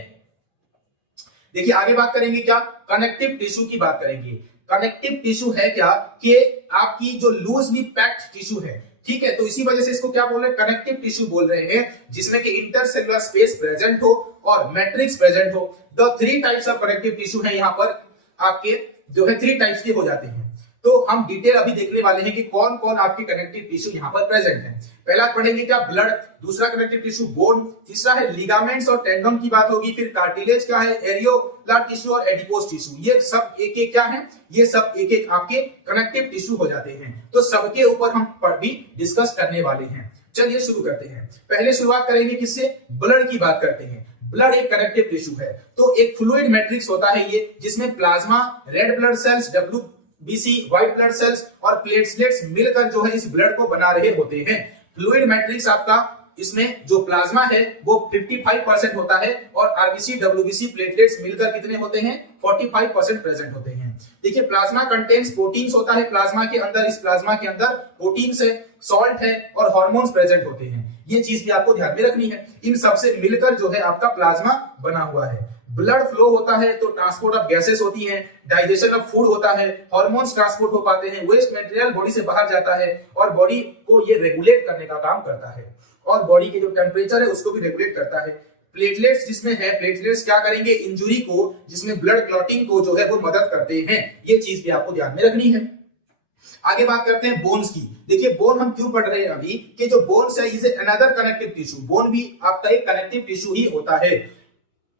देखिए आगे बात करेंगे क्या? कनेक्टिव टिश्यू की बात करेंगे। कनेक्टिव टिश्यू है क्या? कि आपकी जो लूजली पैक्ड टिश्यू है, ठीक है, तो इसी वजह से इसको क्या बोल रहे हैं? कनेक्टिव टिश्यू बोल रहे हैं, जिसमें कि इंटरसेलुलर स्पेस प्रेजेंट हो और मैट्रिक्स प्रेजेंट हो। The 3 types of connective tissue है यहाँ पर आपके जो है 3 टाइप्स के हो जाते हैं। तो हम डिटेल अभी देखने वाले हैं कि कौन कौन आपके कनेक्टिव टिश्यू यहाँ पर प्रेजेंट है। पहला पढ़ेंगे क्या, ब्लड, दूसरा कनेक्टिव टिश्यू बोन, तीसरा है लिगामेंट्स और टेंडन की बात होगी, फिर कार्टिलेज क्या है, एरियोलर टिश्यू और एडिपोज टिश्यू। ये सब एक एक क्या है, ये सब एक एक आपके कनेक्टिव टिश्यू हो जाते हैं। तो सबके ऊपर हम भी डिस्कस करने वाले हैं। चलिए शुरू करते हैं। पहले शुरुआत करेंगे किससे, ब्लड की बात करते हैं। ब्लड एक कनेक्टिव टिश्यू है, तो एक फ्लूइड मैट्रिक्स होता है ये, जिसमें plasma, red blood cells, WBC, white blood cells और प्लेटलेट्स मिलकर जो है इस ब्लड को बना रहे होते हैं। फ्लूइड मैट्रिक्स आपका, इसमें जो प्लाज्मा है वो 55% होता है और आरबीसी, WBC, प्लेटलेट्स मिलकर कितने होते हैं, 45% प्रेजेंट होते हैं। देखिए प्लाज्मा कंटेन्स प्रोटीन्स होता है, प्लाज्मा के अंदर, इस प्लाज्मा के अंदर प्रोटीन्स है, सॉल्ट है और हार्मोन्स प्रेजेंट होते हैं। ये चीज भी आपको ध्यान में रखनी है। इन सबसे मिलकर जो है आपका प्लाज्मा बना हुआ है। ब्लड फ्लो होता है तो ट्रांसपोर्ट ऑफ गैसेस होती हैं, डाइजेशन ऑफ फूड होता है, हार्मोन्स ट्रांसपोर्ट हो पाते हैं, वेस्ट मटेरियल बॉडी से बाहर जाता है और बॉडी को ये रेगुलेट करने का काम करता है और बॉडी के जो टेम्परेचर है उसको भी रेगुलेट करता है। प्लेटलेट्स जिसमें है, प्लेटलेट्स क्या करेंगे, इंजुरी को, जिसमें ब्लड क्लॉटिंग को जो है वो मदद करते हैं। ये चीज भी आपको ध्यान में रखनी है। आगे बात करते हैं बोन्स की। देखिए बोन हम क्यों पढ़ रहे हैं अभी, कि जो बोन्स है is another connective tissue. Bone भी आपका एक कनेक्टिव टिश्यू ही होता है।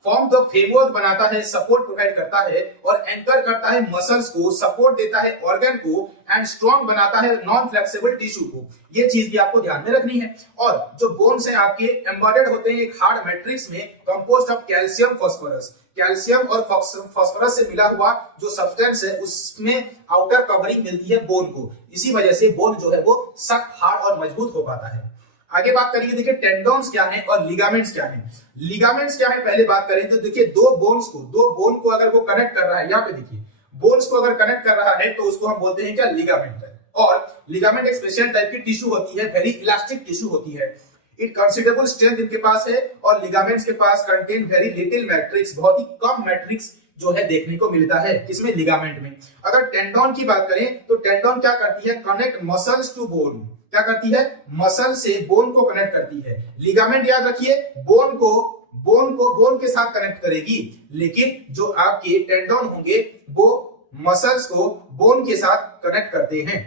फॉर्म द फ्रेमवर्क बनाता है, सपोर्ट प्रोवाइड करता है और एंकर करता है मसल्स को, सपोर्ट देता है ऑर्गन को एंड स्ट्रॉन्ग बनाता है नॉन फ्लेक्सिबल टिश्यू को। ये चीज भी आपको ध्यान में रखनी है। और जो बोन्स हैं आपके एम्बेडेड होते हैं एक हार्ड मैट्रिक्स में, composed of calcium, phosphorus. Calcium और फास्फोरस से मिला हुआ जो सब्सटेंस है उसमें आउटर कवरिंग मिलती है बोन को। इसी वजह से बोन जो है वो सख्त, हार्ड और मजबूत हो पाता है। आगे बात करेंगे, देखिए टेंडन्स क्या है और लिगामेंट्स क्या है। लिगामेंट्स क्या है पहले बात करें तो देखिए दो बोन को अगर वो कनेक्ट कर रहा है, यहाँ पे देखिए बोन्स को अगर कनेक्ट कर रहा है तो उसको हम बोलते हैं क्या, लिगामेंट है। और लिगामेंट एक स्पेशल टाइप की टिश्यू होती है, वेरी इलास्टिक टिश्यू होती है। इट कंसिडरेबल स्ट्रेंथ इनके पास है और लिगामेंट्स के पास कंटेन वेरी लिटिल मैट्रिक्स, बहुत ही कम मैट्रिक्स जो है देखने को मिलता है किसमें, लिगामेंट में। अगर टेंडन की बात करें तो टेंडन क्या करती है, कनेक्ट मसल्स टू बोन। क्या करती है, मसल से बोन को कनेक्ट करती है। लिगामेंट याद रखिए बोन को बोन के साथ कनेक्ट करेगी, लेकिन जो आपके टेंडन होंगे वो मसल्स को बोन के साथ कनेक्ट करते हैं।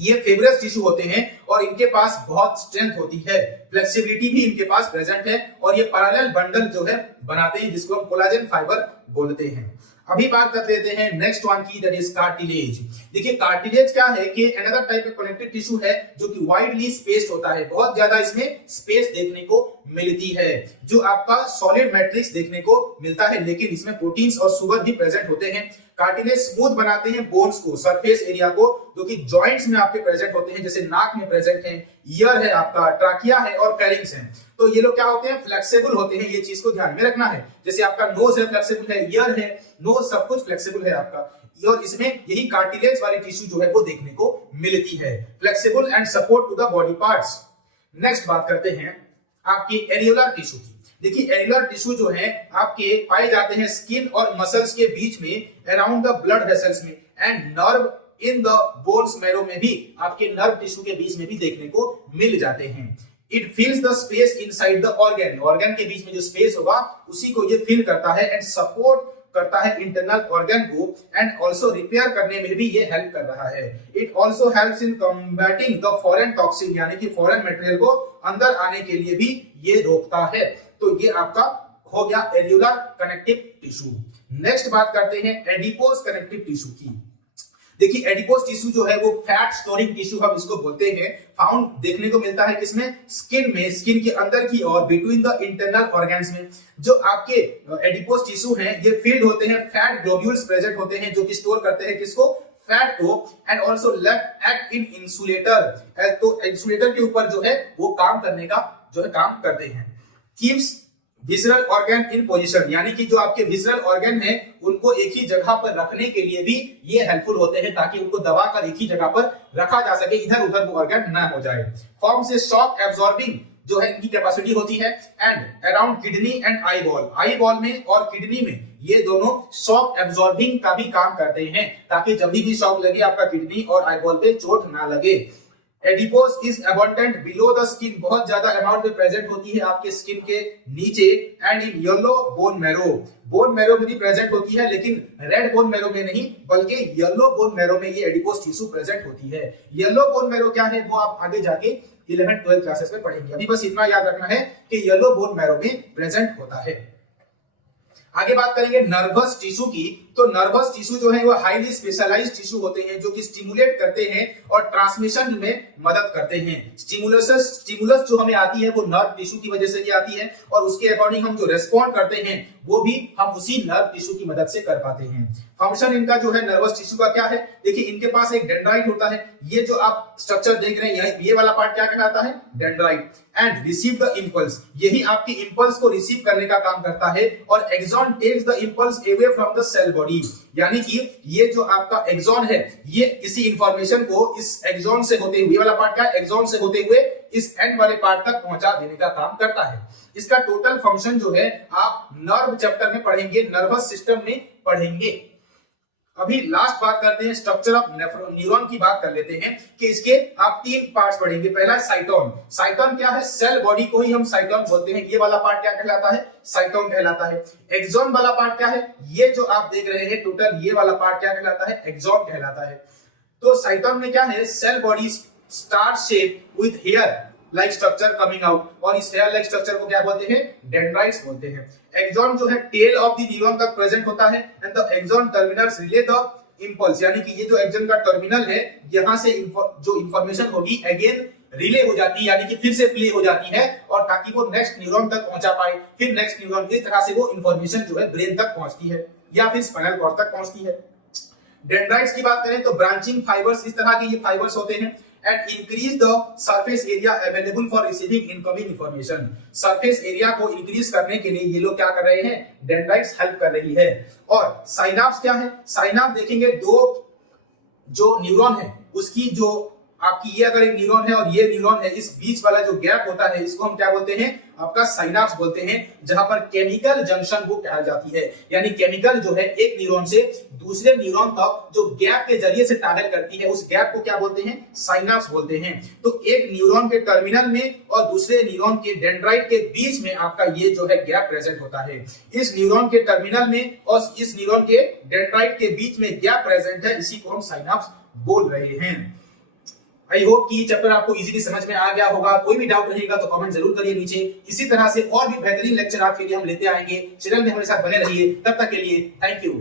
ये फेब्रस टिश्यू होते हैं और इनके पास बहुत स्ट्रेंथ होती है, फ्लेक्सिबिलिटी भी इनके पास प्रेजेंट है और ये पैरेलल बंडल जो है बनाते हैं जिसको हम कोलाजन फाइबर बोलते हैं। अभी बात कर लेते हैं नेक्स्ट वन की, दैट इज कार्टिलेज। देखिए कार्टिलेज क्या है कि another type of connective tissue है जो कि वाइडली स्पेस्ड होता है, बहुत ज्यादा इसमें स्पेस देखने को मिलती है। जो आपका सॉलिड मैट्रिक्स देखने को मिलता है लेकिन इसमें प्रोटीन्स और शुगर भी प्रेजेंट होते हैं। कार्टिलेज स्मूथ बनाते हैं बोन्स को, सरफेस एरिया को, जो कि जॉइंट्स में आपके प्रेजेंट होते हैं, जैसे नाक में प्रेजेंट है, ईयर है आपका, ट्राकिया है और फेरिंग्स है। तो ये लोग क्या होते हैं, फ्लेक्सिबल होते हैं। ये चीज को ध्यान में रखना है। जैसे आपका नोज है, फ्लेक्सिबल है, ईयर है, नोज सब कुछ फ्लेक्सिबल है आपका, और इसमें यही कार्टिलेज वाली टिश्यू जो है वो देखने को मिलती है, flexible and support to the body parts. Next बात करते हैं आपकी एरियोलर टिश्यू की। देखिए एरियोलर टिश्यू जो है आपके पाए जाते हैं स्किन और मसल्स के बीच में, अराउंड द ब्लड वेसल्स में and nerve in the bones marrow में भी, आपके नर्व टिश्यू के बीच में भी देखने को मिल जाते हैं। It फिल्स the space inside the organ के बीच में जो स्पेस होगा उसी को ये फिल करता है एंड सपोर्ट करता है इंटरनल ऑर्गन को एंड ऑल्सो रिपेयर करने में भी ये हेल्प कर रहा है। It also helps in combating the foreign toxin, यानी कि फॉरेन मटेरियल को अंदर आने के लिए भी ये रोकता है। तो ये आपका हो गया एरियोलर कनेक्टिव टिश्यू। नेक्स्ट बात करते हैं एडिपोज कनेक्टिव टिश्यू की। देखिए एडिपोज टिश्यू जो है वो फैट स्टोरिंग टिश्यू हम इसको बोलते हैं। फाउंड देखने को मिलता है किसमें, स्किन में, स्किन के अंदर की और बिटवीन द इंटरनल ऑर्गन्स में। जो आपके एडिपोज टिश्यू हैं ये फील्ड होते हैं, फैट ग्लोब्यूल्स प्रेजेंट होते हैं जो कि स्टोर करते हैं किसको, फैट को, and also act in insulator. तो इंसुलेटर के ऊपर जो है वो काम करने का जो है काम करते हैं। Keeps visceral organ in position, यानी कि जो आपके विसरल ऑर्गन है उनको एक ही जगह पर रखने के लिए भी ये हेल्पफुल होते हैं, ताकि उनको दबाकर एक ही जगह पर रखा जा सके, इधर उधर वो ऑर्गन ना हो जाए। फॉर्म से शॉक एब्सॉर्बिंग जो है इनकी कैपेसिटी होती है and around kidney and eye ball में और किडनी में ये दोनों शॉक एब्सॉर्बिंग का भी काम करते हैं, ताकि जब भी शॉक लगे आपका किडनी और आई बॉल पे चोट ना लगे। Adipose is abundant below the skin, बहुत ज्यादा अमाउंट में प्रेजेंट होती है आपके स्किन के नीचे, and in yellow bone marrow में भी प्रेजेंट होती है, लेकिन रेड बोन मैरो में नहीं बल्कि येलो बोन मैरो में ये एडिपोज टिश्यू प्रेजेंट होती है। येलो बोन मैरो क्या है वो आप आगे जाके 11th 12th क्लासेस में पढ़ेंगे। अभी बस इतना याद रखना है कि येलो बोन मैरो में प्रेजेंट होता है। आगे बात करेंगे नर्वस टिश्यू की। तो नर्वस टिश्यू जो है वो हाईली स्पेशलाइज्ड टिश्यू होते हैं जो कि स्टिमुलेट करते हैं और ट्रांसमिशन में मदद करते हैं। स्टिमुलस जो हमें आती है वो नर्व टिश्यू की वजह से ही आती है और उसके अकॉर्डिंग हम जो रेस्पॉन्ड करते हैं वो भी हम उसी नर्व टिश्यू की मदद से कर पाते हैं। फंक्शन इनका जो है नर्वस टिश्यू का क्या है, देखिए इनके पास एक डेंड्राइट होता है। ये जो आप स्ट्रक्चर देख रहे हैं ये वाला पार्ट क्या कहलाता है, dendrite. And receive the impulse, यही आपकी इंपल्स को रिसीव करने का काम करता है। और axon takes the impulse away from the cell body, यानी कि ये जो आपका एक्सॉन है ये इसी इंफॉर्मेशन को इस एक्सॉन से होते हुए, वाला पार्ट क्या है, एक्सॉन से होते हुए इस एंड वाले पार्ट तक पहुंचा देने का काम करता है। इसका टोटल फंक्शन जो है आप नर्व चैप्टर में पढ़ेंगे, नर्वस सिस्टम में पढ़ेंगे। अभी लास्ट बात करते हैं स्ट्रक्चर ऑफ न्यूरॉन की बात कर लेते हैं कि इसके आप 3 पार्ट्स पढ़ेंगे। पहला है साइटोन। साइटोन क्या है, सेल बॉडी को ही हम साइटोन बोलते हैं। ये वाला पार्ट क्या कहलाता है, साइटोन कहलाता है। एक्सॉन वाला पार्ट क्या है, ये जो आप देख रहे हैं टोटल ये वाला पार्ट क्या कहलाता है, एक्सॉन कहलाता है। तो साइटोन में क्या है, cell body star shape with hair like structure coming out, और इस हेयर लाइक स्ट्रक्चर को क्या बोलते हैं, डेंड्राइट्स बोलते हैं। एक्सॉन जो है टेल ऑफ द न्यूरॉन तक प्रेजेंट होता है and the axon terminals relay the impulse, यानी कि ये जो एक्सॉन का टर्मिनल है यहां से जो इंफॉर्मेशन होगी अगेन रिले हो जाती है, यानी कि फिर से प्ले हो जाती है और ताकि वो नेक्स्ट न्यूरॉन तक पहुंचा पाए। फिर नेक्स्ट न्यूरॉन, इस तरह से वो इंफॉर्मेशन जो है ब्रेन तक पहुंचती है या फिर स्पाइनल कॉर्ड तक पहुंचती है। डेंड्राइट्स की बात करें तो ब्रांचिंग फाइबर्स, इस तरह के ये फाइबर्स होते हैं and increase the surface area available for receiving incoming information। Surface area को इंक्रीज करने के लिए ये लोग क्या कर रहे हैं, डेंड्राइट्स हेल्प कर रही है। और साइनाप्स क्या है, साइनाप्स देखेंगे दो जो न्यूरॉन है उसकी जो आपकी ये अगर एक न्यूरॉन है और ये न्यूरॉन है, इस बीच वाला जो गैप होता है इसको हम क्या बोलते हैं, आपका साइनाप्स बोलते हैं, जहां पर केमिकल जंक्शन वो कहा जाती है। यानी केमिकल जो है एक न्यूरॉन से दूसरे न्यूरॉन तक जो गैप के जरिए से ट्रैवल करती है उस गैप को क्या बोलते हैं, साइनाप्स बोलते हैं। तो एक न्यूरॉन के टर्मिनल में और दूसरे न्यूरॉन के डेंड्राइट के बीच में आपका ये जो है गैप प्रेजेंट होता है। इस न्यूरॉन के टर्मिनल में और इस न्यूरॉन के डेंड्राइट के बीच में गैप प्रेजेंट है, इसी को हम साइनाप्स बोल रहे हैं। आई होप कि चैप्टर आपको इजीली समझ में आ गया होगा। कोई भी डाउट रहेगा तो कमेंट जरूर करिए नीचे। इसी तरह से और भी बेहतरीन लेक्चर आपके लिए हम लेते आएंगे। चैनल में हमारे साथ बने रहिए। तब तक के लिए थैंक यू।